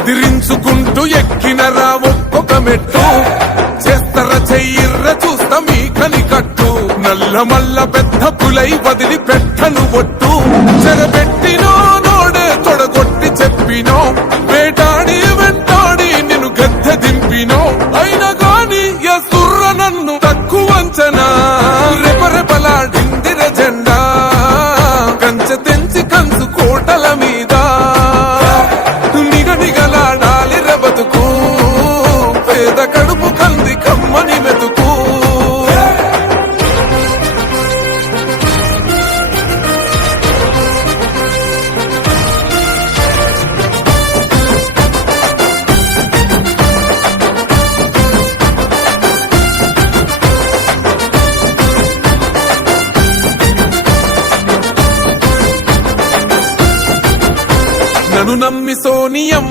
ఎదిరించుకుంటూ ఎక్కినరా ఒక్కొక్క మెట్టు చేస్తర చెయ్యిర్ర చూస్తా మీ కనికట్టు నల్లమల్ల పెద్ద పులై వదిలి పెట్టను ఒట్టు చెరబెట్టినో నోడే తొడగొట్టి చెప్పినో వేటాడి వెంటాడి నిన్ను గద్దె దింపినో అయినా గాని ఎసుర్ర నన్ను తక్కువ అంచనా రెపరెపలాడిందిర జెండా కంచె తెంచి కంచు కోటల మీద నిగనిగలాడాలి రబతుకు పేద కడుపు కంది కమ్మని మెతుకు నన్ను నమ్మి సోనియం